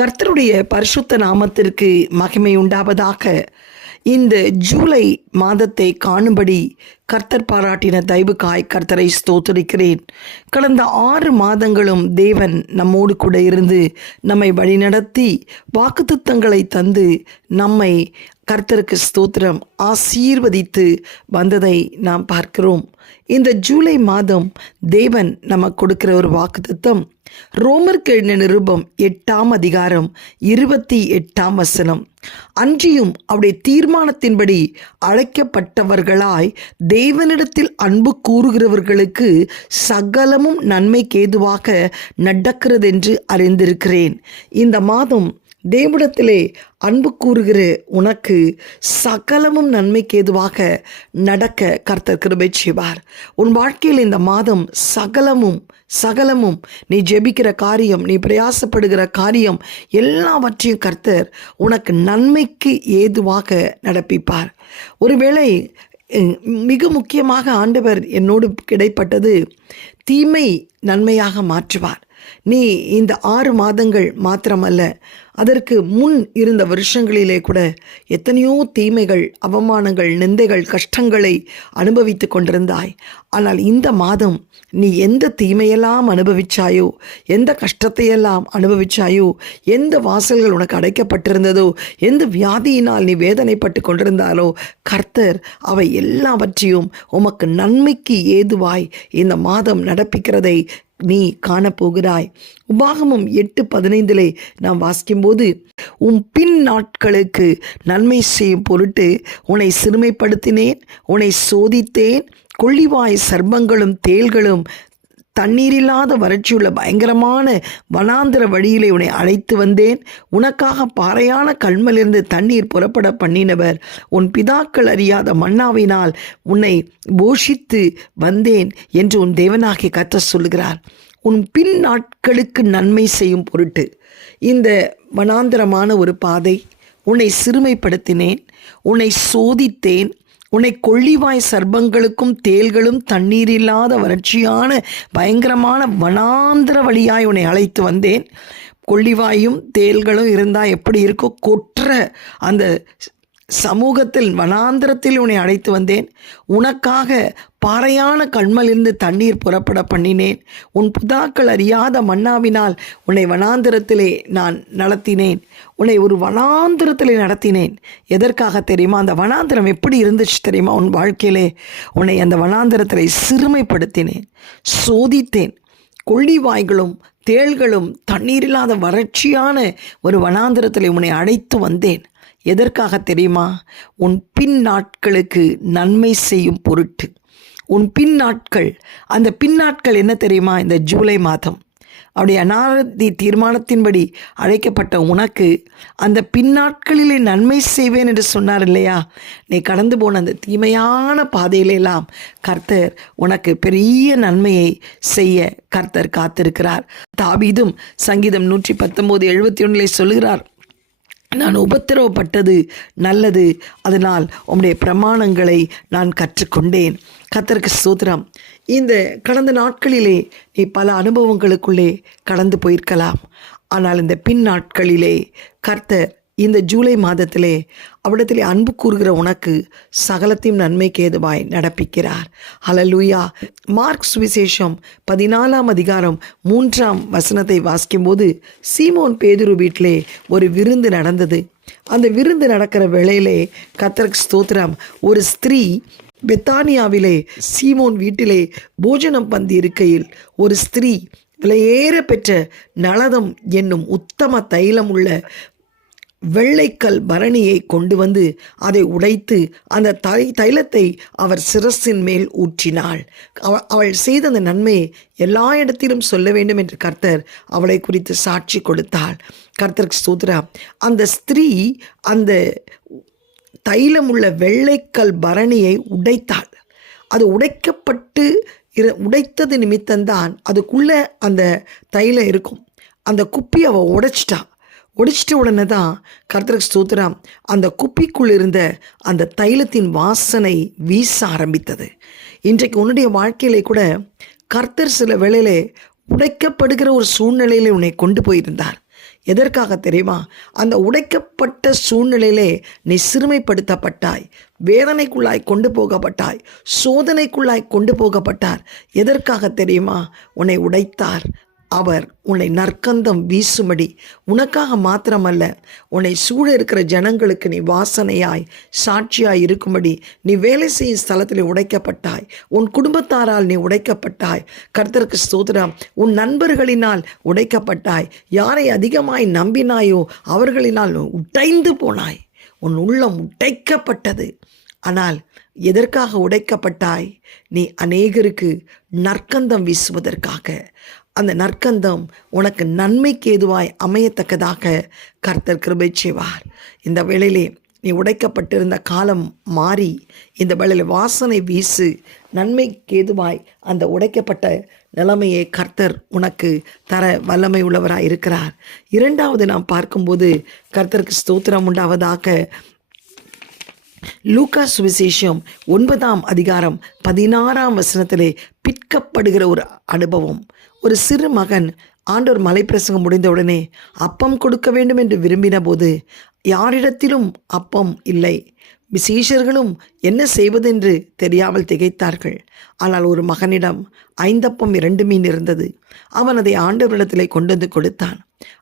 கர்த்தருடைய பரிசுத்த நாமத்திற்கு மகிமை உண்டாவதாக இந்த ஜூலை மாதத்தை காணும்படி கர்த்தர் பாராட்டின தயவுக்காய் கர்த்தரை ஸ்தோத்தரிக்கிறேன். கடந்த ஆறு மாதங்களும் தேவன் நம்மோடு கூட இருந்து நம்மை வழிநடத்தி வாக்குத்தத்தங்களை தந்து நம்மை கர்த்தருக்கு ஸ்தோத்திரம். ஆசீர்வதித்து வந்ததை நாம் பார்க்கிறோம். இந்த ஜூலை மாதம் தேவன் நமக்கு கொடுக்கிற ஒரு வாக்குத்தத்தம். ரோமர் எழுதின நிருபம் எட்டாம் அதிகாரம் இருபத்தி எட்டாம் வசனம். அன்றியும் அவருடைய தீர்மானத்தின்படி அழைக்கப்பட்டவர்களாய் தேவனிடத்தில் அன்பு கூறுகிறவர்களுக்கு சகலமும் நன்மைக்கேதுவாக நடக்கிறதென்று அறிந்திருக்கிறேன். இந்த மாதம் தேவனிடத்திலே அன்பு கூறுகிற உனக்கு சகலமும் நன்மைக்கு ஏதுவாக நடக்க கர்த்தர் கிருபை செய்வார். உன் வாழ்க்கையில் இந்த மாதம் சகலமும் சகலமும் நீ ஜெபிக்கிற காரியம் நீ பிரயாசப்படுகிற காரியம் எல்லாவற்றையும் கர்த்தர் உனக்கு நன்மைக்கு ஏதுவாக நடப்பிப்பார். ஒருவேளை மிக முக்கியமாக ஆண்டவர் என்னோடு கிடைப்பட்டது தீமை நன்மையாக மாற்றுவார். நீ இந்த ஆறு மாதங்கள் மாத்திரமல்ல அதற்கு முன் இருந்த வருஷங்களிலே கூட எத்தனையோ தீமைகள் அவமானங்கள் நிந்தைகள் கஷ்டங்களை அனுபவித்து கொண்டிருந்தாய். ஆனால் இந்த மாதம் நீ எந்த தீமையெல்லாம் அனுபவிச்சாயோ எந்த கஷ்டத்தையெல்லாம் அனுபவிச்சாயோ எந்த வாசல்கள் உனக்கு அடைக்கப்பட்டிருந்ததோ எந்த வியாதியினால் நீ வேதனைப்பட்டு கொண்டிருந்தாலோ கர்த்தர் அவை எல்லாவற்றையும் உமக்கு நன்மைக்கு ஏதுவாய் இந்த மாதம் நடப்பிக்கிறதை நீ காணப்போகிறாய். உபாகமம் எட்டு பதினைந்திலே நாம் வாசிக்கும்போது உன் பின் நாட்களுக்கு நன்மை செய்யும் பொருட்டு உன்னை சிறுமைப்படுத்தினேன் உன்னை சோதித்தேன் கொள்ளிவாய் சர்ப்பங்களும் தேள்களும் தண்ணீரில்லாத வறட்சியுள்ள பயங்கரமான வனாந்திர வழியிலே உன்னை அழைத்து வந்தேன். உனக்காக பாறையான கண்மலிருந்து தண்ணீர் புறப்பட பண்ணினவர். உன் பிதாக்கள் அறியாத மன்னாவினால் உன்னை போஷித்து வந்தேன் என்று உன் தேவனாகிய கற்ற சொல்லுகிறார். உன் பின் நாட்களுக்கு நன்மை செய்யும் பொருட்டு இந்த வனாந்திரமான ஒரு பாதை உன்னை சிறுமைப்படுத்தினேன். உன்னை சோதித்தேன். உன்னை கொள்ளிவாய் சர்ப்பங்களுக்கும் தேள்களும் தண்ணீரில்லாத வறட்சியான பயங்கரமான வனாந்திர வழியாய் உன்னை அழைத்து வந்தேன். கொள்ளிவாயும் தேள்களும் இருந்தால் எப்படி இருக்கோ கொற்ற அந்த சமூகத்தில் வனாந்திரத்தில் உன்னை அழைத்து வந்தேன். உனக்காக பாறையான கண்மலிருந்து தண்ணீர் புறப்பட பண்ணினேன். உன் புதாக்கள் அறியாத மன்னாவினால் உன்னை வனாந்திரத்திலே நான் நடத்தினேன். உன்னை ஒரு வனாந்திரத்திலே நடத்தினேன். எதற்காக தெரியுமா? அந்த வனாந்திரம் எப்படி இருந்துச்சு தெரியுமா? உன் வாழ்க்கையிலே உன்னை அந்த வனாந்திரத்திலே சிறுமைப்படுத்தினேன். சோதித்தேன். கொள்ளிவாய்களும் தேள்களும் தண்ணீரில்லாத வறட்சியான ஒரு வனாந்திரத்தில் உன்னை அழைத்து வந்தேன். எதற்காக தெரியுமா? உன் பின் நாட்களுக்கு நன்மை செய்யும் பொருட்டு. உன் பின் நாட்கள் அந்த பின் நாட்கள் என்ன தெரியுமா? இந்த ஜூலை மாதம். அவருடைய அனாரதி தீர்மானத்தின்படி அழைக்கப்பட்ட உனக்கு அந்த பின்னாட்களிலே நன்மை செய்வேன் என்று சொன்னார் இல்லையா? நீ கடந்து போன அந்த தீமையான பாதையிலெல்லாம் கர்த்தர் உனக்கு பெரிய நன்மையை செய்ய கர்த்தர் காத்திருக்கிறார். தாபீதும் சங்கீதம் நூற்றி பத்தொம்போது எழுபத்தி ஒன்றிலே சொல்லுகிறார் நான் உபத்திரவப்பட்டது நல்லது. அதனால் உம்முடைய பிரமாணங்களை நான் கற்றுக்கொண்டேன். கத்தருக்கு சூத்திரம் இந்த கடந்த நாட்களிலே நீ பல அனுபவங்களுக்குள்ளே கடந்து போயிருக்கலாம். ஆனால் இந்த பின் நாட்களிலே கர்த்தர் இந்த ஜூலை மாதத்திலே அவ்விடத்திலே அன்பு கூறுகிற உனக்கு சகலத்தையும் நன்மைக்கு ஏதுவாய் நடப்பிக்கிறார். ஹலலூயா மார்க் சுவிசேஷம் பதினாலாம் அதிகாரம் மூன்றாம் வசனத்தை வாசிக்கும்போது சீமோன் பேதுரு வீட்டிலே ஒரு விருந்து நடந்தது. அந்த விருந்து நடக்கிற வேளையிலே கத்தர்க் ஸ்தோத்திரம். ஒரு ஸ்திரீ பெத்தானியாவிலே சீமோன் வீட்டிலே போஜனம் பந்தி இருக்கையில் ஒரு ஸ்திரீ விலையேற பெற்ற நளதம் என்னும் உத்தம தைலம் உள்ள வெள்ளைக்கல் பரணியை கொண்டு வந்து அதை உடைத்து அந்த தை தைலத்தை அவர் சிரசின் மேல் ஊற்றினாள். அவள் செய்த அந்த நன்மையை எல்லா இடத்திலும் சொல்ல வேண்டும் என்று கர்த்தர் அவளை குறித்து சாட்சி கொடுத்தாள் கர்த்தருக்கு சூத்ரா அந்த ஸ்திரீ அந்த தைலம் உள்ள வெள்ளைக்கல் பரணியை உடைத்தாள். அது உடைக்கப்பட்டு இரு உடைத்தது நிமித்தம்தான் அதுக்குள்ளே அந்த தைலம் இருக்கும். அந்த குப்பி அவள் உடைச்சிட்டாள் ஒடிச்சிட்ட உடனே தான் கர்த்தருக்கு ஸ்தோத்திரம். அந்த குப்பிக்குள் இருந்த அந்த தைலத்தின் வாசனை வீச ஆரம்பித்தது. இன்றைக்கு உன்னுடைய வாழ்க்கையிலே கூட கர்த்தர் சில வேளையிலே உடைக்கப்படுகிற ஒரு சூழ்நிலையிலே உன்னை கொண்டு போயிருந்தார். எதற்காக தெரியுமா? அந்த உடைக்கப்பட்ட சூழ்நிலையிலே நீ சிறுமைப்படுத்தப்பட்டாய். வேதனைக்குள்ளாய் கொண்டு போகப்பட்டாய். சோதனைக்குள்ளாய் கொண்டு போகப்பட்டார். எதற்காக தெரியுமா? உன்னை உடைத்தார். அவர் உன்னை நற்கந்தம் வீசும்படி உனக்காக மாத்திரமல்ல உன்னை சூழ இருக்கிற ஜனங்களுக்கு நீ வாசனையாய் சாட்சியாய் இருக்கும்படி நீ வேலை செய்யும் ஸ்தலத்தில் உடைக்கப்பட்டாய். உன் குடும்பத்தாரால் நீ உடைக்கப்பட்டாய். கர்த்தருக்கு ஸ்தோத்திரம். உன் நண்பர்களினால் உடைக்கப்பட்டாய். யாரை அதிகமாய் நம்பினாயோ அவர்களினால் உடைந்து போனாய். உன் உள்ளம் உடைக்கப்பட்டது. ஆனால் எதற்காக உடைக்கப்பட்டாய்? நீ அநேகருக்கு நற்கந்தம் வீசுவதற்காக. அந்த நற்கந்தம் உனக்கு நன்மைக்கு ஏதுவாய் அமையத்தக்கதாக கர்த்தர் கிருபை செய்வார். இந்த வேளையிலே நீ உடைக்கப்பட்டிருந்த காலம் மாறி இந்த வேளையில் வாசனை வீசு நன்மைக்கு ஏதுவாய் அந்த உடைக்கப்பட்ட நிலைமையை கர்த்தர் உனக்கு தர வல்லமை உள்ளவராக இருக்கிறார் இரண்டாவது நாம் பார்க்கும்போது கர்த்தருக்கு ஸ்தோத்திரம் உண்டாவதாக லூக்கா சுவிசேஷம் ஒன்பதாம் அதிகாரம் பதினாறாம் வசனத்திலே பிற்கப்படுகிற ஒரு அனுபவம். ஒரு சிறு மகன் ஆண்டவர் மலைப்பிரசங்கம் முடிந்தவுடனே அப்பம் கொடுக்க வேண்டும் என்று விரும்பின போது யாரிடத்திலும் அப்பம் இல்லை. விசேஷர்களும் என்ன செய்வதென்று தெரியாமல் திகைத்தார்கள். ஆனால் ஒரு மகனிடம் ஐந்தப்பம் இரண்டு மீன் இருந்தது. அவன் அதை ஆண்டவரிடத்திலே கொண்டு வந்து கொடுத்தான்.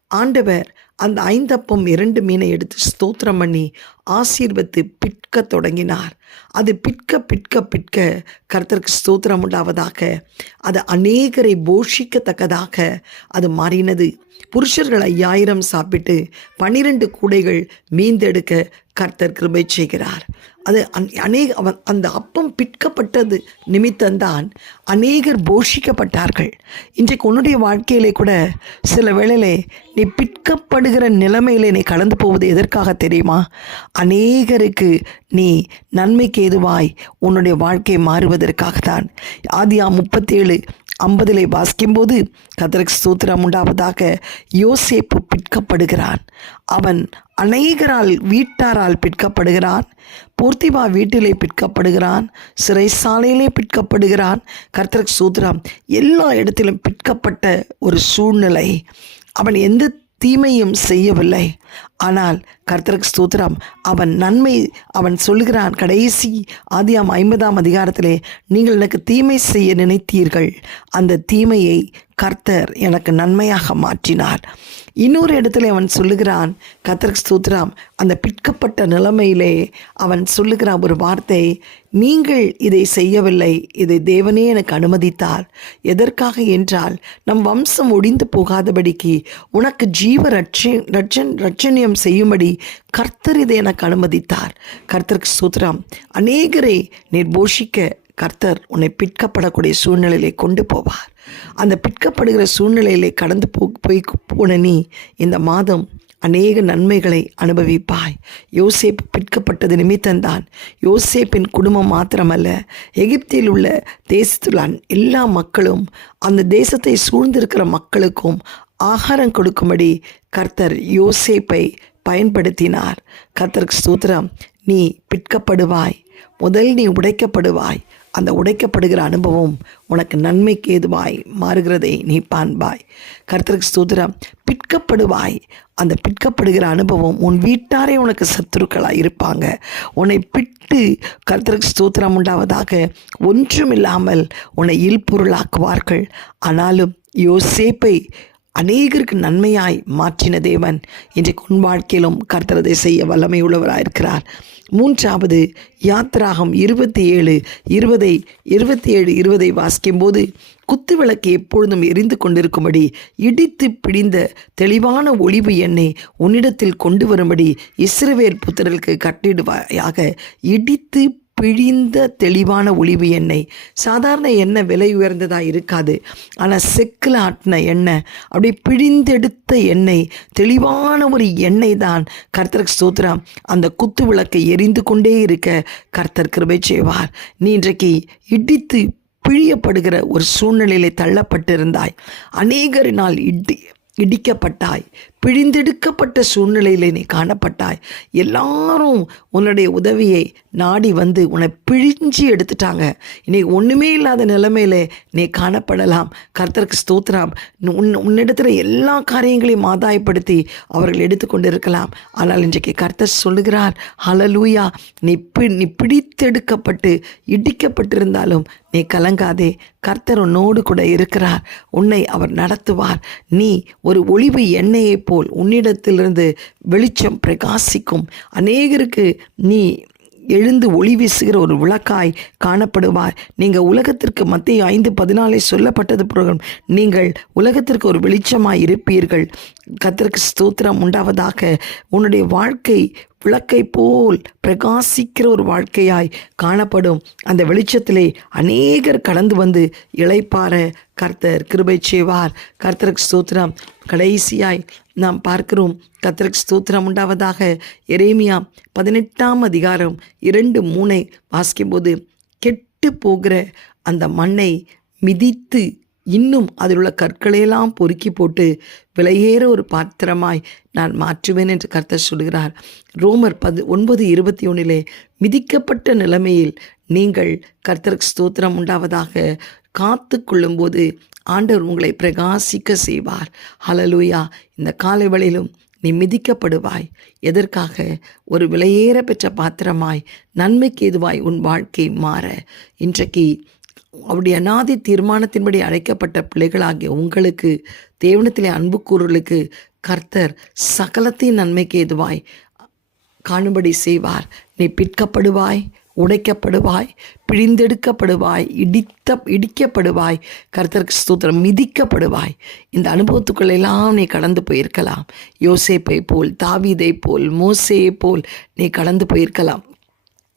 ஆண்டவர் அந்த ஐந்தப்பம் இரண்டு மீனை எடுத்து ஸ்தோத்திரம் பண்ணி ஆசீர்வத்து பிற்க தொடங்கினார். அது பிற்க பிற்க பிற்க கர்த்தருக்கு ஸ்தோத்திரம் உண்டாவதாக. அது அநேகரை போஷிக்கத்தக்கதாக அது மாறினது. புருஷர்கள் ஐயாயிரம் சாப்பிட்டு பனிரெண்டு கூடைகள் மீந்தெடுக்க கர்த்தர் கிருபை செய்கிறார். அது அந்- அநேக அவன் அந்த அப்பம் பிற்கப்பட்டது நிமித்தம்தான் அநேகர் போஷிக்கப்பட்டார்கள். இன்றைக்கு உன்னுடைய வாழ்க்கையிலே கூட சில வேளையிலே நீ பிற்கப்படுகிற நிலைமையிலே நீ கலந்து போவது எதற்காக தெரியுமா? அநேகருக்கு நீ நன்மைக்கு ஏதுவாய் உன்னுடைய வாழ்க்கை மாறுவதற்காகத்தான். ஆதியா முப்பத்தேழு ஐம்பதிலே வாசிக்கும்போது கதருக்கு சூத்திரம் உண்டாவதாக யோசேப்பு பிற்கப்படுகிறான் அவன் அநேகரால் வீட்டாரால் பிற்கப்படுகிறான் பூர்த்திவா வீட்டிலே பிற்கப்படுகிறான் சிறைசாலையிலே பிற்கப்படுகிறான் கர்த்தரக் சூத்திரம் எல்லா இடத்திலும் பிற்கப்பட்ட ஒரு சூழ்நிலை. அவன் எந்த தீமையும் செய்யவில்லை. ஆனால் கர்த்தருக்கு ஸ்தோத்திரம். அவன் நன்மை அவன் சொல்கிறான் கடைசி ஆதியாம் ஐம்பதாம் அதிகாரத்திலே நீங்கள் எனக்கு தீமை செய்ய நினைத்தீர்கள். அந்த தீமையை கர்த்தர் எனக்கு நன்மையாக மாற்றினார். இன்னொரு இடத்துல அவன் சொல்லுகிறான் கத்தர் சூத்ராம் அந்த பிற்கப்பட்ட நிலைமையிலே அவன் சொல்லுகிறான் ஒரு வார்த்தை நீங்கள் இதை செய்யவில்லை. இதை தேவனே எனக்கு அனுமதித்தார். எதற்காக என்றால் நம் வம்சம் ஒடிந்து போகாதபடிக்கு உனக்கு ஜீவ ரட்ச ரட்சன் ரட்சணியம் செய்யும்படி கர்த்தர் இதை எனக்கு அனுமதித்தார். கர்த்தருக்கு சூத்ராம் அநேகரை நீர் போஷிக்க கர்த்தர் உன்னை பிற்கப்படக்கூடிய சூழ்நிலையிலே கொண்டு போவார். அந்த பிற்கப்படுகிற சூழ்நிலையிலே கடந்து போ போய் போன நீ இந்த மாதம் அநேக நன்மைகளை அனுபவிப்பாய். யோசேப் பிற்கப்பட்டது நிமித்தம்தான். யோசேப்பின் குடும்பம் மாத்திரமல்ல எகிப்தில் உள்ள தேசத்தில் எல்லா மக்களும் அந்த தேசத்தை சூழ்ந்திருக்கிற மக்களுக்கும் ஆகாரம் கொடுக்கும்படி கர்த்தர் யோசேப்பை பயன்படுத்தினார். கர்த்தருக்கு சூத்திரம் நீ பிற்கப்படுவாய் முதல் நீ உடைக்கப்படுவாய். அந்த உடைக்கப்படுகிற அனுபவம் உனக்கு நன்மைக்கு ஏதுவாய் மாறுகிறதை நீ பாண்பாய் கர்த்தருக்கு ஸ்தோத்திரம். பிற்கப்படுவாய் அந்த பிற்கப்படுகிற அனுபவம் உன் வீட்டாரே உனக்கு சத்துருக்களாக இருப்பாங்க. உன்னை பிட்டு கர்த்தருக்கு ஸ்தூத்திரம் உண்டாவதாக ஒன்றுமில்லாமல் உன்னை இல்பொருளாக்குவார்கள். ஆனாலும் யோசேப்பை அநேகருக்கு நன்மையாய் மாற்றின தேவன். இன்றைக்கு உன் வாழ்க்கையிலும் கர்த்தரதை செய்ய வல்லமை உள்ளவராயிருக்கிறார் மூன்றாவது யாத்ராகம் இருபத்தி ஏழு இருபதை இருபத்தி ஏழு இருபதை வாசிக்கும்போது குத்து விளக்கு எப்பொழுதும் எரிந்து கொண்டிருக்கும்படி இடித்து பிடிந்த தெளிவான ஒளிவு எண்ணெய் உன்னிடத்தில் கொண்டு வரும்படி இஸ்ரவேல் புத்திரலுக்கு கட்டிடுவாயாக. இடித்து பிழிந்த தெளிவான ஒளிவு எண்ணெய். சாதாரண எண்ணெய் விலை உயர்ந்ததாக இருக்காது. ஆனால் செக்கில் ஆட்டின எண்ணெய் அப்படியே பிழிந்தெடுத்த எண்ணெய் தெளிவான ஒரு எண்ணெய் தான் கர்த்தருக்கு ஸ்தோத்திரம். அந்த குத்து விளக்கை எரிந்து கொண்டே இருக்க கர்த்தர் கிருபை செய்வார். நீ இன்றைக்கு இடித்து பிழியப்படுகிற ஒரு சூழ்நிலையிலே தள்ளப்பட்டிருந்தாய். அநேகரினால் இடி இடிக்கப்பட்டாய். பிழிந்தெடுக்கப்பட்ட சூழ்நிலையில் நீ காணப்பட்டாய். எல்லாரும் உன்னுடைய உதவியை நாடி வந்து உன்னை பிழிஞ்சு எடுத்துட்டாங்க. இன்னைக்கு ஒன்றுமே இல்லாத நிலைமையில நீ காணப்படலாம். கர்த்தருக்கு ஸ்தோத்திரம். உன் உன்னிடத்துல எல்லா காரியங்களையும் ஆதாயப்படுத்தி அவர்கள் எடுத்துக்கொண்டு இருக்கலாம் ஆனால் இன்றைக்கு கர்த்தர் சொல்லுகிறார் ஹலலூயா நீ பி நீ பிடித்தெடுக்கப்பட்டு இடிக்கப்பட்டிருந்தாலும் நீ கலங்காதே. கர்த்தர் உன்னோடு கூட இருக்கிறார். உன்னை அவர் நடத்துவார். நீ ஒரு ஒளிவு எண்ணெயை போல் உன்னிடத்திலிருந்து வெளிச்சம் பிரகாசிக்கும். அநேகருக்கு நீ எழுந்து ஒளி வீசுகிற ஒரு விளக்காய் காணப்படுவார் நீங்கள் உலகத்திற்கு மத்திய ஐந்து பதினாலே சொல்லப்பட்டது பிறகு நீங்கள் உலகத்திற்கு ஒரு வெளிச்சமாய் இருப்பீர்கள். கத்திற்கு ஸ்தோத்திரம் உண்டாவதாக உன்னுடைய வாழ்க்கை விளக்கை போல் பிரகாசிக்கிற ஒரு வாழ்க்கையாய் காணப்படும். அந்த வெளிச்சத்திலே அநேகர் கடந்து வந்து இளைப்பார கர்த்தர் கிருபை செய்வார். கர்த்தருக்கு ஸ்தோத்திரம். கடைசியாய் நாம் பார்க்கிறோம் கர்த்தரக் ஸ்தோத்திரம் உண்டாவதாக. எரேமியா பதினெட்டாம் அதிகாரம் இரண்டு மூனை வாசிக்கும்போது கெட்டு போகிற அந்த மண்ணை மிதித்து இன்னும் அதில் உள்ள கற்களையெல்லாம் பொறுக்கி போட்டு விலையேற ஒரு பாத்திரமாய் நான் மாற்றுவேன் என்று கர்த்தர் சொல்கிறார் ரோமர் பது ஒன்பது இருபத்தி ஒன்றிலே மிதிக்கப்பட்ட நிலைமையில் நீங்கள் கர்த்தருக்கு ஸ்தோத்திரம் உண்டாவதாக காத்து கொள்ளும்போது ஆண்டவர் உங்களை பிரகாசிக்க செய்வார். ஹலலூயா இந்த காலை வழியிலும் நீ மிதிக்கப்படுவாய். எதற்காக? ஒரு விலையேற பெற்ற பாத்திரமாய் நன்மைக்கு எதுவாய் உன் வாழ்க்கை மாற. இன்றைக்கு அவருடைய அநாதி தீர்மானத்தின்படி அழைக்கப்பட்ட பிள்ளைகளாகிய உங்களுக்கு தேவனத்திலே அன்பு கூறுகளுக்கு கர்த்தர் சகலத்தின் நன்மைக்கு எதுவாய் காணும்படி செய்வார். நீ பிற்கப்படுவாய் உடைக்கப்படுவாய் பிழிந்தெடுக்கப்படுவாய் இடித்த இடிக்கப்படுவாய். கர்த்தருக்கு ஸ்தூத்திரம் மிதிக்கப்படுவாய். இந்த அனுபவத்துக்குள்ளெல்லாம் நீ கடந்து போயிருக்கலாம். யோசேப்பை போல் தாவீதை போல் மோசையை போல் நீ கடந்து போயிருக்கலாம்.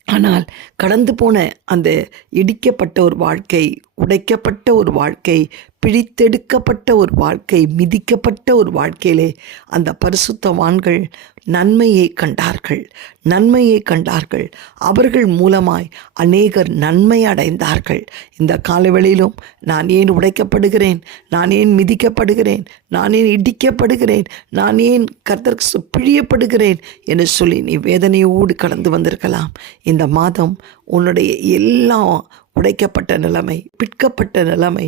ஆனால் கடந்து போன அந்த இடிக்கப்பட்ட ஒரு வாழ்க்கை உடைக்கப்பட்ட ஒரு வாழ்க்கை பிழித்தெடுக்கப்பட்ட ஒரு வாழ்க்கை மிதிக்கப்பட்ட ஒரு வாழ்க்கையிலே அந்த பரிசுத்தவான்கள் நன்மையை கண்டார்கள். நன்மையை கண்டார்கள். அவர்கள் மூலமாய் அநேகர் நன்மை அடைந்தார்கள். இந்த காலவெளியிலும் நான் ஏன் உடைக்கப்படுகிறேன்? நான் ஏன் மிதிக்கப்படுகிறேன்? நான் ஏன் இடிக்கப்படுகிறேன்? நான் ஏன் கர்த்தருக்கு பிழியப்படுகிறேன்? என்று சொல்லி நீ வேதனையோடு கடந்து வந்திருக்கலாம். இந்த மாதம் உன்னுடைய எல்லா உடைக்கப்பட்ட நிலைமை பிற்கப்பட்ட நிலைமை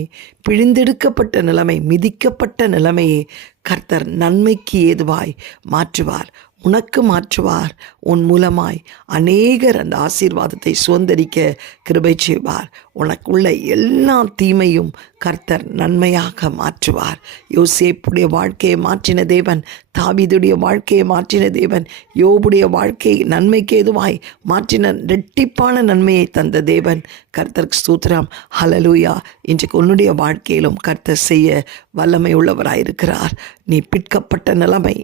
பிழிந்தெடுக்கப்பட்ட நிலைமை மிதிக்கப்பட்ட நிலைமையை கர்த்தர் நன்மைக்கு ஏதுவாய் மாற்றுவார். உனக்கு மாற்றுவார். உன் மூலமாய் அநேகர் அந்த ஆசீர்வாதத்தை சுதந்திரிக்க கிருபை செய்வார். உனக்குள்ள எல்லா தீமையும் கர்த்தர் நன்மையாக மாற்றுவார். யோசேப்புடைய வாழ்க்கையை மாற்றின தேவன் தாவிதுடைய வாழ்க்கையை மாற்றின தேவன் யோபுடைய வாழ்க்கை நன்மைக்கு எதுவாய் மாற்றின ரெட்டிப்பான நன்மையை தந்த தேவன். கர்த்தருக்கு சூத்திரம் ஹலலூயா இன்றைக்கு உன்னுடைய வாழ்க்கையிலும் கர்த்தர் செய்ய வல்லமை உள்ளவராயிருக்கிறார் நீ பிற்கப்பட்ட நிலைமை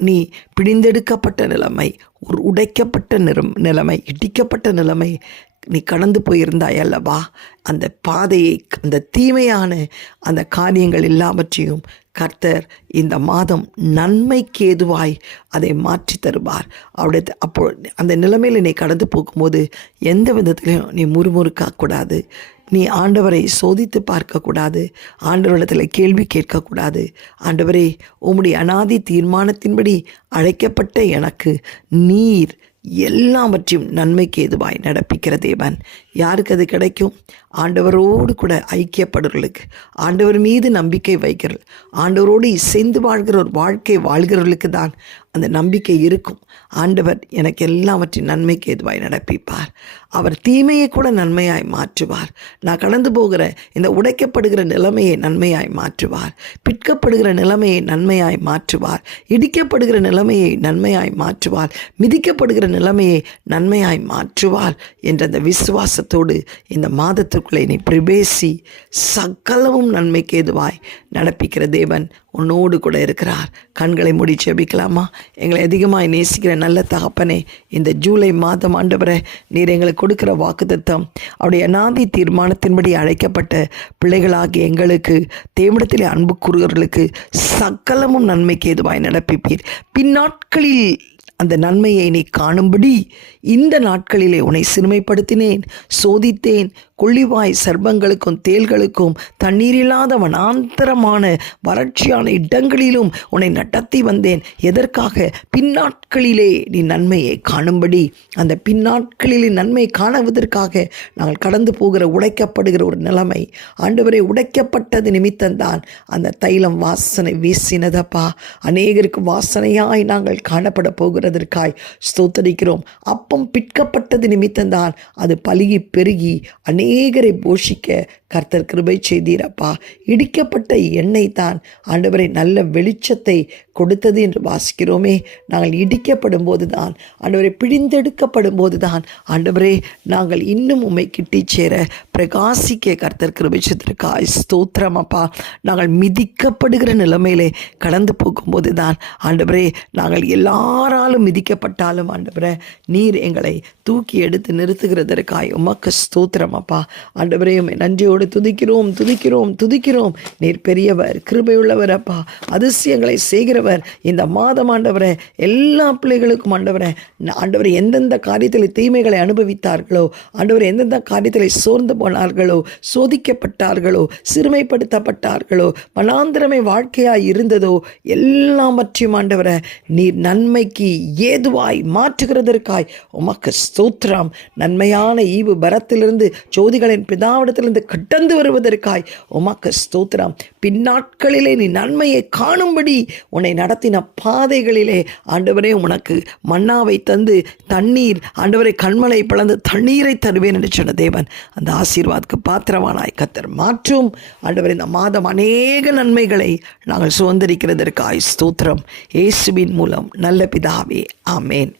நீ பிடிந்தெடுக்கப்பட்ட நிலைமை ஒரு உடைக்கப்பட்ட நிறம் நிலைமை இடிக்கப்பட்ட நிலைமை நீ கடந்து போயிருந்தாய் அல்லவா? அந்த பாதையை அந்த தீமையான அந்த காரியங்கள் எல்லாவற்றையும் கர்த்தர் இந்த மாதம் நன்மைக்கு ஏதுவாய் அதை மாற்றி தருவார். அவருடைய அப்போ அந்த நிலைமையில் நீ கடந்து போகும்போது எந்த விதத்திலையும் நீ முறுமுறுக்கக்கூடாது. நீ ஆண்டவரை சோதித்து பார்க்கக்கூடாது ஆண்டவரிடத்தில் கேள்வி கேட்கக்கூடாது. ஆண்டவரே உம்முடைய அனாதி தீர்மானத்தின்படி அழைக்கப்பட்ட எனக்கு நீர் எல்லாவற்றையும் நன்மைக்கு எதுவாய் நடப்பிக்கிற தேவன். யாருக்கு அது கிடைக்கும்? ஆண்டவரோடு கூட ஐக்கியப்படுறவர்களுக்கு ஆண்டவர் மீது நம்பிக்கை வைக்கிறது ஆண்டவரோடு இசைந்து வாழ்கிற ஒரு வாழ்க்கை வாழ்கிறவர்களுக்கு தான். அந்த நம்பிக்கை இருக்கும். ஆண்டவர் எனக்கு எல்லாவற்றையும் நன்மைக்கு எதுவாய் நடப்பிப்பார். அவர் தீமையை கூட நன்மையாய் மாற்றுவார். நான் கடந்து போகிற இந்த உடைக்கப்படுகிற நிலைமையை நன்மையாய் மாற்றுவார். பிற்கப்படுகிற நிலைமையை நன்மையாய் மாற்றுவார். இடிக்கப்படுகிற நிலைமையை நன்மையாய் மாற்றுவார். மிதிக்கப்படுகிற நிலைமையை நன்மையாய் மாற்றுவார் என்ற அந்த விசுவாசத்தோடு இந்த மாதத்திற்குள்ளே நீ பிரவேசி சகலமும் நன்மைக்கு எதுவாய் நடப்பிக்கிற தேவன் உன்னோடு கூட இருக்கிறார். கண்களை மூடி ஜெபிக்கலாமா? எங்களை அதிகமாக நேசிக்கிற நல்ல தகப்பனே இந்த ஜூலை மாதம் ஆண்டவரை நீர் எங்களுக்கு கொடுக்குற வாக்குத்தத்தம் அவருடைய அநாதி தீர்மானத்தின்படி அழைக்கப்பட்ட பிள்ளைகளாகி எங்களுக்கு தேவடத்திலே அன்பு கூறுகிறவர்களுக்கு சகலமும் நன்மைக்கு எதுவாய் நடப்பிப்பீர். பின்னாட்களில் அந்த நன்மையை நீ காணும்படி இந்த நாட்களிலே உன்னை சிறுமைப்படுத்தினேன் சோதித்தேன் கொள்ளிவாய் சர்பங்களுக்கும் தேள்களுக்கும் தண்ணீரில்லாத வனாந்தரமான வறட்சியான இடங்களிலும் உன்னை நடத்தி வந்தேன். எதற்காக? பின்னாட்களிலே நீ நன்மையை காணும்படி. அந்த பின்னாட்களிலே நன்மையை காணுவதற்காக நாங்கள் கடந்து போகிற உடைக்கப்படுகிற ஒரு நிலைமை. ஆண்டவரை உடைக்கப்பட்டது நிமித்தம்தான் அந்த தைலம் வாசனை வீசினதப்பா. அநேகருக்கு வாசனையாய் நாங்கள் காணப்பட போகிறதற்காய் ஸ்தோத்தரிக்கிறோம். அப்பம் பிற்கப்பட்டது நிமித்தம்தான் அது பலுகி பெருகி அநேகரை போஷிக்க கர்த்தர் கிருபை செய்தீரப்பா. இடிக்கப்பட்ட எண்ணெய் தான் ஆண்டவரை நல்ல வெளிச்சத்தை கொடுத்தது என்று வாசிக்கிறோமே. நாங்கள் இடிக்கப்படும் போது தான் ஆண்டவரை பிழிந்தெடுக்கப்படும் போது தான் ஆண்டவரே நாங்கள் இன்னும் உண்மை கிட்டி சேர பிரகாசிக்க கர்த்தர் கிருபை செய்திருக்காய். ஸ்தோத்திரம் அப்பா நாங்கள் மிதிக்கப்படுகிற நிலைமையிலே கடந்து போகும்போது தான் ஆண்டவரே நாங்கள் எல்லாராலும் மிதிக்கப்பட்டாலும் ஆண்டவரே நீர் எங்களை தூக்கி எடுத்து நிறுத்துகிறதற்காய் உமக்கு ஸ்தோத்திரம் அப்பா ஆண்டவரையும் நன்றியோடு துதிக்கிறோம் துதிக்கிறோம் துதிக்கிறோம். நீர் பெரியவர் கிருபையுள்ளவர் அப்பா அதிசயங்களை செய்கிறவர். இந்த மாதம் ஆண்டவரை எல்லா பிள்ளைகளுக்கும் ஆண்டவரை ஆண்டவர் எந்தெந்த காரியத்தில் தீமைகளை அனுபவித்தார்களோ ஆண்டவர் எந்தெந்த காரியத்தில் சோர்ந்து போனார்களோ சோதிக்கப்பட்டார்களோ சிறுமைப்படுத்தப்பட்டார்களோ மனாந்திரமை வாழ்க்கையாக இருந்ததோ எல்லாவற்றையும் ஆண்டவரை நீர் நன்மைக்கு ஏதுவாய் மாற்றுகிறதற்காய் உமக்கு ஸ்தோத்திரம். நன்மையான ஈவு பரத்திலிருந்து சோ ஜோதிகளின் பிதாவிடத்திலிருந்து கடந்து வருவதற்காய் உமக்கு ஸ்தோத்திரம். பின்னாட்களிலே நீ நன்மையை காணும்படி உன்னை நடத்தின பாதைகளிலே ஆண்டவரே உனக்கு மன்னாவை தந்து தண்ணீர் ஆண்டவரை கண்மலை பிளந்து தண்ணீரை தருவேன் என்று சொன்ன தேவன். அந்த ஆசீர்வாதத்துக்கு பாத்திரமானாய் கத்தர். மாற்றும் ஆண்டவர் இந்த மாதம் அநேக நன்மைகளை நாங்கள் சுதந்திரிக்கிறதற்காய் ஸ்தோத்திரம். இயேசுவின் மூலம் நல்ல பிதாவே ஆமேன்.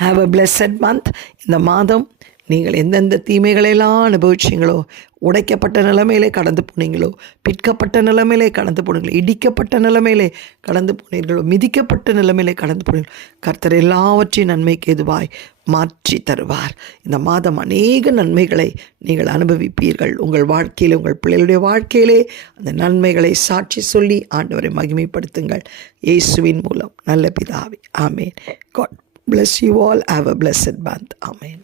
ஹாவ் அ பிளஸட் மந்த் இந்த மாதம் நீங்கள் எந்தெந்த தீமைகளெல்லாம் அனுபவிச்சீங்களோ உடைக்கப்பட்ட நிலைமையிலே கடந்து போனீங்களோ பிற்கப்பட்ட நிலைமையிலே கடந்து போனீங்களோ இடிக்கப்பட்ட நிலைமையிலே கடந்து போனீர்களோ மிதிக்கப்பட்ட நிலைமையிலே கடந்து போனீங்களோ கர்த்தர் எல்லாவற்றையும் நன்மைக்கு எதுவாய் மாற்றி தருவார். இந்த மாதம் அநேக நன்மைகளை நீங்கள் அனுபவிப்பீர்கள். உங்கள் வாழ்க்கையில் உங்கள் பிள்ளைகளுடைய வாழ்க்கையிலே அந்த நன்மைகளை சாட்சி சொல்லி ஆண்டவரை மகிமைப்படுத்துங்கள். இயேசுவின் மூலம். நல்ல பிதாவை. ஆமேன். God bless you all have a blessed month amen.